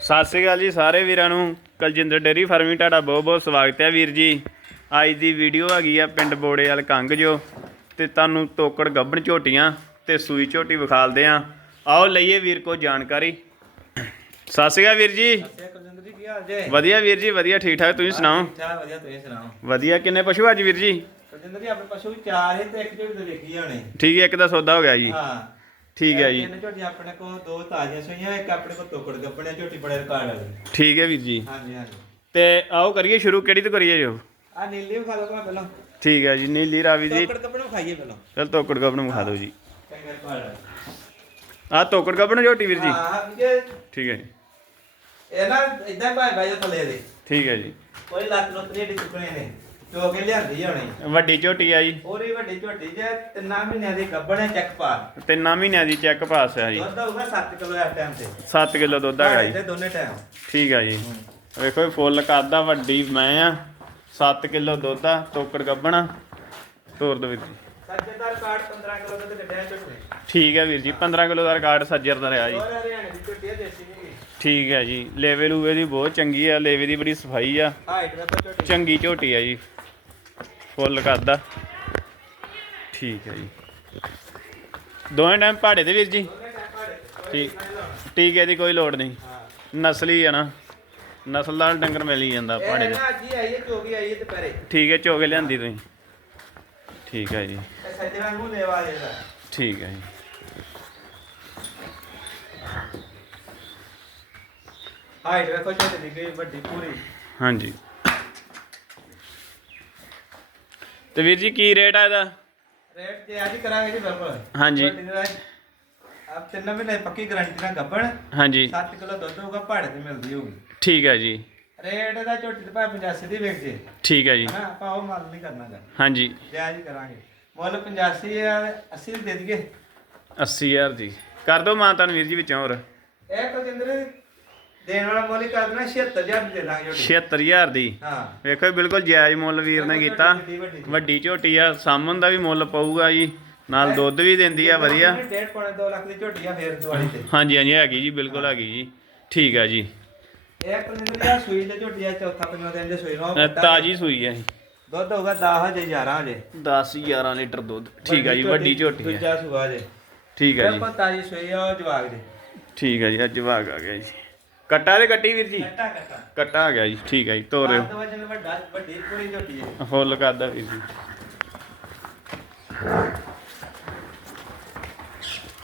ਸਤਿ ਸ੍ਰੀ ਅਕਾਲ ਜੀ ਸਾਰੇ ਵੀਰਾਂ ਨੂੰ। ਕਲਜਿੰਦਰ ਡੇਰੀ ਫਾਰਮਿੰਗ ਤੁਹਾਡਾ ਬਹੁਤ ਬਹੁਤ ਸਵਾਗਤ ਹੈ ਵੀਰ ਜੀ। ਅੱਜ ਦੀ ਵੀਡੀਓ ਹੈਗੀ ਆ ਪਿੰਡ ਬੋੜੇ ਵਾਲ ਕੰਗ ਜੋ ਤੇ ਤੁਹਾਨੂੰ ਤੋਕੜ ਗੱਬਣ ਝੋਟੀਆਂ ਤੇ ਸੂਈ ਝੋਟੀ ਵਿਖਾਲਦੇ ਆ ਆਓ ਲਈਏ ਵੀਰ ਕੋ ਜਾਣਕਾਰੀ। ਸਤਿ ਸ੍ਰੀ ਅਕਾਲ ਵੀਰ ਜੀ। ਅੱਛਾ ਕੁਲਜਿੰਦਰ ਜੀ ਕੀ ਹਾਲ ਜੇ? ਵਧੀਆ ਵੀਰ ਜੀ ਵਧੀਆ ਠੀਕ ਠਾਕ ਤੁਸੀਂ ਸੁਣਾਓ? ਵਧੀਆ ਤੁਸੀਂ ਸੁਣਾਓ? ਵਧੀਆ ਕਿੰਨੇ ਪਸ਼ੂ ਅੱਜ ਵੀਰ ਜੀ? ਕੁਲਜਿੰਦਰ ਜੀ ਆਪਣੇ ਪਸ਼ੂ ਵੀ ਚਾਰ ਹੈ ਤੇ ਇੱਕ ਤੇ ਵੇਖੀ ਜਾਣੇ ਠੀਕ ਹੈ ਇੱਕ ਦਾ ਸੌਦਾ ਹੋ ਗਿਆ ਜੀ। ਹਾਂ। ਠੀਕ ਹੈ ਜੀ। ਤਿੰਨ ਝੋਟੀਆਂ ਆਪਣੇ ਕੋਲ ਦੋ ਤਾਜ਼ੀਆਂ ਸੋਈਆਂ ਇੱਕ ਆਪਣੇ ਕੋਲ ਤੋਕੜ ਗੱਪਣਿਆ ਝੋਟੀ ਬੜੇ ਰਿਕਾਰਡ ਵਾਲੀ। ਠੀਕ ਹੈ ਵੀਰ ਜੀ। ਹਾਂਜੀ ਹਾਂਜੀ। ਤੇ ਆਓ ਕਰੀਏ ਸ਼ੁਰੂ ਕਿਹੜੀ ਤੋਂ ਕਰੀਏ ਜੋ ਆ ਨੀਲੀ ਵਿਖਾ ਦਿਓ ਪਹਿਲਾਂ। ਠੀਕ ਹੈ ਜੀ ਨੀਲੀ ਰਾਵੀ ਜੀ। ਤੋਕੜ ਗੱਪਣ ਖਾਈਏ ਪਹਿਲਾਂ। ਚਲ ਤੋਕੜ ਗੱਬਣ ਵਿਖਾ ਦਿਓ ਜੀ। ਆ ਤੋਕੜ ਗੱਬਣ ਝੋਟੀ ਵੀਰ ਜੀ। ਹਾਂ ਠੀਕ ਹੈ ਜੀ। ਇਹ ਨਾ ਇਦਾਂ ਭਾਈ ਭਾਈ ਥੱਲੇ ਦੇ। ਠੀਕ ਹੈ ਜੀ। ਕੋਈ ਲੱਤ ਲੁੱਤ ਨਹੀਂ ਚੁੱਕਣੇ ਨੇ। ਚੋ ਕੇ ਲਿਆਂਦੀ ਹੋਣੀ। ਵੱਡੀ ਝੋਟੀ ਆ ਜੀ। ਉਹਦੀ ਵੱਡੀ ਝੋਟੀ ਜੇ ਤਿੰਨਾਂ ਮਹੀਨਿਆਂ ਦੀ ਗੱਬਣ ਹੈ ਚੈੱਕ ਪਾ। ਤਿੰਨਾਂ ਮਹੀਨਿਆਂ ਦੀ ਚੈੱਕ ਪਾਸ ਆ ਜੀ। ਦੁੱਧ ਹੋਊਗਾ 7 ਕਿਲੋ ਇਸ ਟਾਈਮ ਤੇ। 7 ਕਿਲੋ ਦੁੱਧ ਹੈਗਾ ਤੇ ਜੀ ਦੋਨੇ ਟਾਈਮ ਠੀਕ ਆ ਜੀ। ਵੇਖੋ ਇਹ ਫੁੱਲ ਕਰਦਾ ਵੱਡੀ ਮੈਂ ਆ। 7 ਕਿਲੋ ਦੁੱਧ ਆ ਤੋਕੜ ਗੱਬਣਾ ਤੋਰ ਦੋ ਵੀਰ ਜੀ। ਸੱਜੇਦਾਰ ਕਾਰਡ 15 ਕਿਲੋ ਦਾ ਕੱਢਿਆ ਝੋਟੇ ਠੀਕ ਹੈ ਵੀਰ ਜੀ 15 ਕਿਲੋ ਦਾ ਰਿਕਾਰਡ ਸੱਜਰ ਦਾ ਰਿਹਾ ਜੀ। ਹੋਰ ਹਰਿਆਣੇ ਦੀ ਝੋਟੀ ਹੈ ਦੇਸੀ ਨਹੀਂ ਠੀਕ ਹੈ ਜੀ ਲੇਵੇ ਲੂਵੇ ਦੀ ਬਹੁਤ ਚੰਗੀ ਆ ਲੇਵੇ ਦੀ ਬੜੀ ਸਫ਼ਾਈ ਆ। ਤਾਂ ਚੰਗੀ ਝੋਟੀ ਆ ਜੀ। ਫੁੱਲ ਕਰਦਾ ਠੀਕ ਹੈ ਜੀ। ਦੋਵੇਂ ਟਾਈਮ ਪਹਾੜੇ ਦੇ ਵੀਰ ਜੀ? ਭਾੜੇ ਠੀਕ ਟੀਕੇ ਦੀ ਕੋਈ ਲੋੜ ਨਹੀਂ। ਹਾਂ ਨਸਲੀ ਆ ਨਾ ਨਸਲਦਾਰ ਡੰਗਰ ਮਿਲ ਹੀ ਜਾਂਦਾ ਪਹਾੜੇ ਦੇ ਅੱਜ ਹੀ ਹੈ ਚੋਗੀ ਹੈ ਠੀਕ ਹੈ ਚੋਗੇ ਲਿਆਂਦੀ ਤੁਸੀਂ। ਠੀਕ ਹੈ ਜੀ। ਇਹ ਸੱਜੇ ਵਾਂਗੂ ਲੈਵਾ ਜਿਹੜਾ ਠੀਕ ਹੈ ਜੀ। ਹਾਈਟ ਵੇਖੋ ਝੋਟੀ ਦੀ ਗਈ ਵੱਡੀ ਪੂਰੀ ਹਾਂਜੀ। ਤੇ ਵੀਰ ਜੀ ਕੀ ਰੇਟ ਆ ਇਹਦਾ? ਰੇਟ ਤੇ ਅੱਜ ਹੀ ਕਰਾਂਗੇ ਜੀ ਬਿਲਕੁਲ ਹਾਂਜੀ। ਆਪ ਤਿੰਨ ਮਹੀਨੇ ਪੱਕੀ ਗਾਰੰਟੀ ਨਾਲ ਗੱਬਣ ਹਾਂਜੀ। 7 ਕਿਲੋ ਦੁੱਧ ਹੋਊਗਾ ਭਾੜੇ ਤੇ ਮਿਲਦੀ ਹੋਊਗੀ। ਠੀਕ ਹੈ ਜੀ। ਰੇਟ ਦਾ ਝੋਟੀ ਤੇ ਭਾਵੇਂ 85 ਦੀ ਵੇਚ ਜੇ। ਠੀਕ ਹੈ ਜੀ। ਹਨਾ ਆਪਾਂ ਉਹ ਮਾਲ ਨਹੀਂ ਕਰਨਾ ਗਾ। ਹਾਂਜੀ। ਜਾਇਜ਼ ਹੀ ਕਰਾਂਗੇ। ਮੁੱਲ 85 ਆ 80 ਦੇ ਦਈਏ। 80000 ਜੀ ਕਰ ਦੋ ਮਾਂ ਤੁਹਾਨੂੰ ਵੀਰ ਜੀ ਵਿੱਚੋਂ ਹੋਰ। ਇਹ ਕੁਲਜਿੰਦਰ ਦੇਣ ਵਾਲਾ ਮੁੱਲ ਹੀ ਕਰ ਦੇਣਾ 76000 ਦੀ ਦੇ ਦਾਂਗੇ ਝੋਟੀ। 76000 ਦੀ। ਹਾਂ। ਵੇਖੋ ਬਿਲਕੁਲ ਜਾਇਜ਼ ਮੁੱਲ ਵੀਰ ਨੇ ਕੀਤਾ। ਵੱਡੀ ਵੱਡੀ ਵੱਡੀ ਝੋਟੀ ਆ ਸਾਹਮਣ ਦਾ ਵੀ ਮੁੱਲ ਪਊਗਾ ਜੀ। ਨਾਲ ਦੁੱਧ ਵੀ ਦਿੰਦੀ ਆ ਵਧੀਆ। ਡੇਢ ਪੌਣੇ 2 ਲੱਖ ਦੀ ਝੋਟੀ ਆ ਫੇਰ ਦਿਵਾਲੀ ਤੇ। ਹਾਂਜੀ ਹਾਂਜੀ ਹੈਗੀ ਜੀ ਬਿਲਕੁਲ ਹੈਗੀ ਜੀ। ਠੀਕ ਆ ਜੀ। ਇਹ ਕੁਲਜਿੰਦਰ ਆ ਸੂਈ ਤੇ ਝੋਟੀ ਆ ਚੌਥਾ ਪੰਜਵਾਂ ਦਿਨ ਦੇ ਸੂਈ ਨੂੰ ਇਹ ਤਾਜੀ ਸੂਈ ਹੈ ਦੁੱਧ ਹੋਊਗਾ 10 ਹਜੇ 11 ਹਜੇ। 10 11 ਲੀਟਰ ਦੁੱਧ। ਠੀਕ ਆ ਜੀ ਵੱਡੀ ਝੋਟੀ ਹੈ ਦੂਜਾ ਸੂਆ ਜੇ। ਠੀਕ ਆ ਜੀ। ਬਿਲਕੁਲ ਤਾਜੀ ਸੂਈ ਆ ਉਹ ਜਵਾਗ ਜੇ। ਠੀਕ ਆ ਜੀ ਅੱਜ ਭਾਗ ਆ ਗਿਆ ਜੀ। ਕੱਟਾ ਦੇ ਕੱਟੀ ਵੀਰ ਜੀ? ਕੱਟਾ ਕੱਟਾ। ਕੱਟਾ ਆ ਗਿਆ ਜੀ ਠੀਕ ਆ ਜੀ ਤੋਰਿਓ ਪੰਜ ਵਜੇ ਵੱਡਾ ਵੱਡੀ ਪੂਰੀ ਝੋਟੀ ਹੈ। ਫੁੱਲ ਕਰਦਾ ਵੀਰ ਜੀ।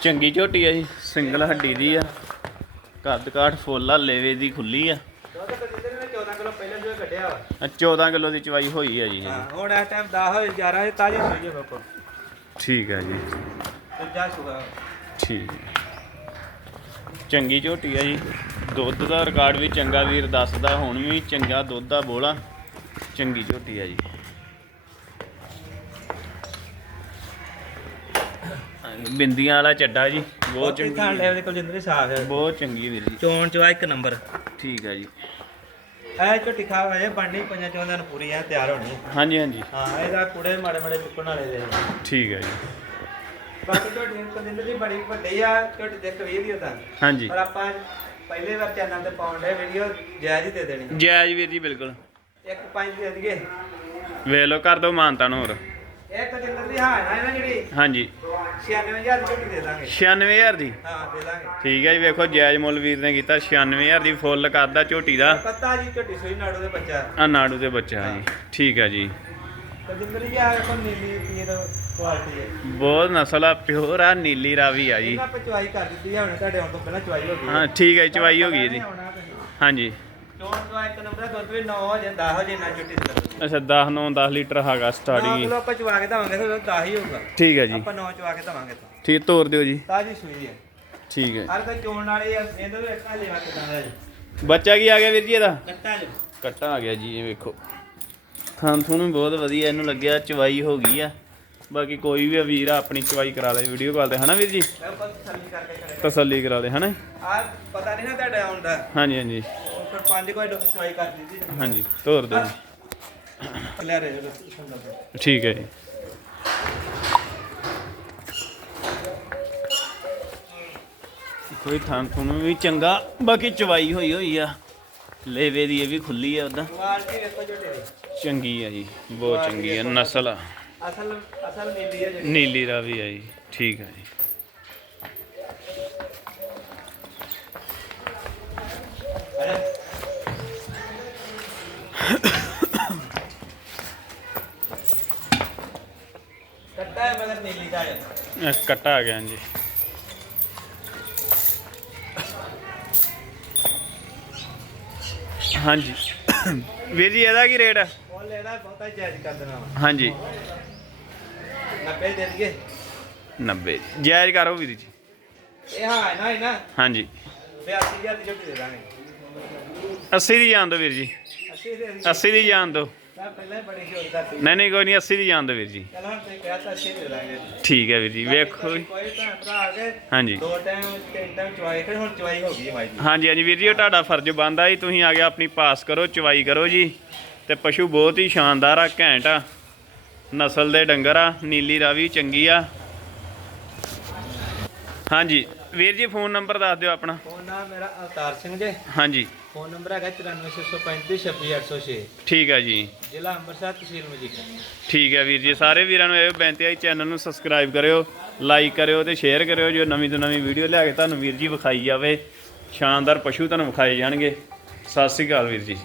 ਚੰਗੀ ਝੋਟੀ ਆ ਜੀ ਸਿੰਗਲ ਹੱਡੀ ਦੀ ਆ। ਕੱਦ ਕਾਠ ਫੁੱਲ ਆ ਲੇਵੇ ਦੀ ਖੁੱਲੀ ਆ। ਦੁੱਧ ਕੁਲਜਿੰਦਰ ਨੇ 14 ਕਿਲੋ ਪਹਿਲਾਂ ਜੋ ਕੱਢਿਆ ਵਾ। ਆਹ 14 ਕਿਲੋ ਦੀ ਚਵਾਈ ਹੋਈ ਆ ਜੀ। ਹਾਂ ਹੁਣ ਇਸ ਟਾਈਮ 10 ਹੋਏ 11 ਹੋਏ ਤਾਜੀ ਸੂਈ ਹੈ ਬਿਲਕੁਲ ਠੀਕ ਆ ਜੀ। ਦੂਜਾ ਸੂਆ ਠੀਕ। ਹੈ। ਚੰਗੀ ਝੋਟੀ ਆ ਜੀ। ਦੁੱਧ ਦਾ ਰਿਕਾਰਡ ਵੀ ਚੰਗਾ ਵੀਰ ਦੱਸਦਾ ਹੁਣ ਵੀ ਚੰਗਾ ਦੁੱਧ ਦਾ ਬੋਲਾ। ਚੰਗੀ ਝੋਟੀ ਆ ਜੀ। ਬਿੰਦੀਆਂ ਵਾਲਾ ਚੱਡਾ ਜੀ ਬਹੁਤ ਚੰਗੀ ਥਾਂ ਲੈਵਲ ਦੇ ਕੁਲਜਿੰਦਰ ਸਾਫ਼ ਹੈ ਬਹੁਤ ਚੰਗੀ ਵੀਰ ਜੀ। ਚੋਣ ਚਵਾ ਇੱਕ ਨੰਬਰ। ਠੀਕ ਆ ਜੀ। ਇਹ ਝੋਟੀ ਖਾ ਵਾਲੇ ਬਣਨੀ ਪੰਜਾਂ ਚੋਂ ਦਿਨ ਪੂਰੀ ਆ ਤਿਆਰ ਹੋਣੀ। ਹਾਂਜੀ ਹਾਂਜੀ। ਹਾਂ ਇਹਦਾ ਕੁੜੇ ਮਾੜੇ ਮਾੜੇ ਚੁੱਕਣ ਵਾਲੇ ਦੇ ਠੀਕ ਆ ਜੀ। ਬਾਕੀ ਝੋਟੀ ਕੁਲਜਿੰਦਰ ਦੀ ਬੜੀ ਵੱਡੀ ਆ ਝੋਟੀ ਦੇ ਕਵੀਰ ਦੀ ਹੁੰਦਾ ਹਾਂਜੀ। ਪਰ ਆਪਾਂ ਪਹਿਲੇ ਵਾਰ ਚੈਨਲ ਤੇ ਪਾਉਣ ਦੇ ਵੀਡੀਓ ਜਾਇਜ਼ ਹੀ ਦੇ ਦੇਣੀ। ਜਾਇਜ਼ ਵੀਰ ਜੀ ਬਿਲਕੁਲ। ਇੱਕ ਪੰਜ ਦੇ ਦਈਏ। ਵੇਖ ਲਓ ਕਰ ਦੋ ਮਾਨਤਾ ਨੂੰ ਹੋਰ। ਇਹ ਕੁਲਜਿੰਦਰ ਦੀ ਹਾਂ ਨਾ ਜਿਹੜੀ ਹਾਂਜੀ। 96000 ਦੀ ਦੇ ਦਾਂਗੇ। 96000 ਦੀ? ਹਾਂ ਦੇ ਦਾਂਗੇ। ਠੀਕ ਹੈ ਜੀ ਵੇਖੋ ਜਾਇਜ਼ ਮੁੱਲ ਵੀਰ ਨੇ ਕੀਤਾ 96000 ਦੀ ਫੁੱਲ ਕਰਦਾ ਝੋਟੀ ਦਾ। ਪਤਾ ਜੀ ਝੋਟੀ ਸੋਈ ਨਾੜੂ ਦੇ ਬੱਚਾ। ਆ ਨਾੜੂ ਦੇ ਬੱਚਾ ਜੀ। ਠੀਕ ਹੈ ਜੀ। ਕੁਲਜਿੰਦਰ ਜੀ ਆ ਵੇਖੋ ਨੀਲੀ ਪੀਰ ਕੁਆਲਿਟੀ ਹੈ। ਬਹੁਤ ਨਸਲ ਆ ਪਿਓਰ ਆ ਨੀਲੀ ਰਾਵੀ ਆ ਜੀ। ਇਹਨਾਂ ਆਪਾਂ ਚੁਆਈ ਕਰ ਦਿੱਤੀ ਹੈ ਹੁਣ ਤੁਹਾਡੇ ਆਉਣ ਤੋਂ ਪਹਿਲਾਂ ਚੁਆਈ ਹੋ ਗਈ ਹਾਂ। ਠੀਕ ਹੈ ਜੀ, ਚਵਾਈ ਹੋ ਗਈ ਇਹਦੀ ਹਾਂਜੀ। ਚੋਣ ਚੁਆਈ ਇੱਕ ਨੰਬਰ ਦਾ ਦੁੱਧ ਵੀ 9 ਹੋ ਜੇ 10 ਹੋ ਜੇ ਨਾ ਝੋਟੀ ਦੇ। ਅੱਛਾ 10 9 10 ਲੀਟਰ ਹੈਗਾ 9 ਸਟਾਰਟਿੰਗ ਕਿਲੋ ਆਪਾਂ ਚੁਆ ਕੇ ਦਵਾਂਗੇ ਤਾਂ 10 ਹੀ ਹੋਊਗਾ। ਠੀਕ ਹੈ ਜੀ। ਆਪਾਂ 9 ਚੁਆ ਕੇ ਦਵਾਂਗੇ ਤਾਂ। ਠੀਕ ਤੋਰ ਦਿਓ ਜੀ। ਤਾਜੀ ਸੂਈ ਹੈ। ਠੀਕ ਹੈ। ਹਰ ਤਾਂ ਚੋਣ ਵਾਲੇ ਆ ਇਹਦੇ ਤੋਂ ਇੱਕ ਕਿਦਾਂ ਦਾ ਜੀ? ਬੱਚਾ ਕੀ ਆ ਗਿਆ ਵੀਰ ਜੀ ਇਹਦਾ? ਕੱਟਾ ਜੋ ਕੱਟਾ ਆ ਗਿਆ ਜੀ ਇਹ ਵੇਖੋ। ਥਾਂ ਥੂਣ ਵੀ ਬਹੁਤ ਵਧੀਆ ਇਹਨੂੰ ਲੱਗਿਆ ਚਵਾਈ ਹੋ ਗਈ ਆ। ਬਾਕੀ ਕੋਈ ਵੀ ਵੀਰ ਆਪਣੀ ਚਵਾਈ ਕਰਾ ਲੈ ਵੀਡੀਓ ਕਾਲ ਤੇ ਹਨਾ ਵੀਰ ਜੀ? ਤਸੱਲੀ ਕਰੇ ਤਸੱਲੀ ਕਰਾ ਲੈ ਹਨਾ? ਆ ਪਤਾ ਨਹੀਂ ਨਾ ਤੁਹਾਡੇ ਆਉਣ ਦਾ ਹਾਂਜੀ। ਹਾਂਜੀ ਫਿਰ ਪੰਜ ਕੋਈ ਚੁਆਈ ਕਰ ਦਿੱਤੀ ਹਾਂਜੀ ਤੋਰ ਲੈ ਰਹੇ ਜੋ ਠੀਕ ਹੈ ਜੀ। ਇਹ ਥਾਂ ਤੁਹਾਨੂੰ ਵੀ ਚੰਗਾ ਬਾਕੀ ਚਵਾਈ ਹੋਈ ਹੋਈ ਆ। ਲੇਵੇ ਦੀ ਇਹ ਵੀ ਖੁੱਲੀ ਆ ਉਦਾਂ। ਕੁਆਲਿਟੀ ਵੇਖੋ ਝੋਟੇ ਦੀ ਚੰਗੀ ਆ ਜੀ ਬਹੁਤ ਚੰਗੀ ਆ ਨਸਲ ਆ। ਅਸਲ ਅਸਲ ਨੀਲੀ ਹੈ ਜਿਹੜੀ। ਨੀਲੀ ਰਾਵੀ ਆ ਜੀ ਠੀਕ ਆ ਜੀ। ਕੱਟਾ ਹੈ ਮਗਰ ਨੀਲੀ ਦਾ ਹੈ। ਇਹ ਕੱਟਾ ਆ ਗਿਆ ਜੀ। ਹਾਂਜੀ। ਵੀਰ ਜੀ ਇਹਦਾ ਕੀ ਰੇਟ ਆ ਉਹ ਲੈਣਾ ਬਹੁਤਾ ਜਾਇਜ਼ ਕਰ ਦੇਣਾ। ਵਾ। ਹਾਂਜੀ। 90 ਦੇ ਦਈਏ। 90 ਜਾਇਜ਼ ਕਰੋ ਵੀਰ ਜੀ। ਇਹ ਹਾਂ ਨਾ ਹੈ ਨਾ। ਹਾਂਜੀ। 82000 ਦੀ ਝੋਟੀ ਦੇ ਦਾਂਗੇ। 80 ਦੀ ਜਾਣ ਦਿਓ ਵੀਰ ਜੀ। 80 ਦੇ 80 ਦੀ ਜਾਣ ਦਿਓ। ਨਹੀਂ ਨਹੀਂ ਕੋਈ ਨਹੀਂ 80 ਦੀ ਜਾਣ ਦਿਓ ਵੀਰ ਜੀ। ਚਲ ਹੁਣ ਤੁਸੀਂ ਕਿਹਾ ਤਾਂ 80 ਦੇ ਦਾਂਗੇ। ਠੀਕ ਹੈ ਵੀਰ ਜੀ ਵੇਖੋ ਹਾਂਜੀ। ਦੋ ਟਾਈਮ ਤਿੰਨ ਟਾਈਮ ਚਵਾਈ ਕਰ ਹੁਣ ਚਵਾਈ ਹੋ ਗਈ ਹੈ ਮਾਈ ਦੀ ਹਾਂਜੀ ਹਾਂਜੀ ਵੀਰ ਜੀ ਉਹ ਤੁਹਾਡਾ ਫਰਜ਼ ਬਣਦਾ ਜੀ ਤੁਸੀਂ ਆ ਕੇ ਆਪਣੀ ਪਾਸ ਕਰੋ ਚਵਾਈ ਕਰੋ ਜੀ। ਤੇ ਪਸ਼ੂ ਬਹੁਤ ਹੀ ਸ਼ਾਨਦਾਰ ਆ ਘੈਂਟ ਆ। ਨਸਲ ਦੇ ਡੰਗਰ ਆ ਨੀਲੀ ਰਾਵੀ ਚੰਗੀ ਆ। ਹਾਂਜੀ ਵੀਰ ਜੀ ਫੋਨ ਨੰਬਰ ਦੱਸ ਦਿਓ ਆਪਣਾ। ਫੋਨ ਨਾਮ ਮੇਰਾ ਅਵਤਾਰ ਸਿੰਘ ਜੇ। ਹਾਂਜੀ। ਫੋਨ ਨੰਬਰ ਹੈਗਾ 94635 26806 ਠੀਕ ਆ ਜੀ। ਜ਼ਿਲ੍ਹਾ ਅੰਮ੍ਰਿਤਸਰ ਤਹਿਸੀਲ ਮਜੀਠਾ। ਠੀਕ ਹੈ ਵੀਰ ਜੀ ਸਾਰੇ ਵੀਰਾਂ ਨੂੰ ਇਹ ਬੇਨਤੀ ਹੈ ਚੈਨਲ ਨੂੰ ਸਬਸਕ੍ਰਾਈਬ ਕਰਿਓ ਲਾਈਕ ਕਰਿਓ ਤੇ ਸ਼ੇਅਰ ਕਰਿਓ ਜੋ ਨਵੀਂ ਤੋਂ ਨਵੀਂ ਵੀਡੀਓ ਲਿਆ ਕੇ ਤੁਹਾਨੂੰ ਵੀਰ ਜੀ ਵਿਖਾਈ ਜਾਵੇ। ਸ਼ਾਨਦਾਰ ਪਸ਼ੂ ਤੁਹਾਨੂੰ ਵਿਖਾਏ ਜਾਣਗੇ। ਸਤਿ ਸ੍ਰੀ ਅਕਾਲ ਵੀਰ ਜੀ।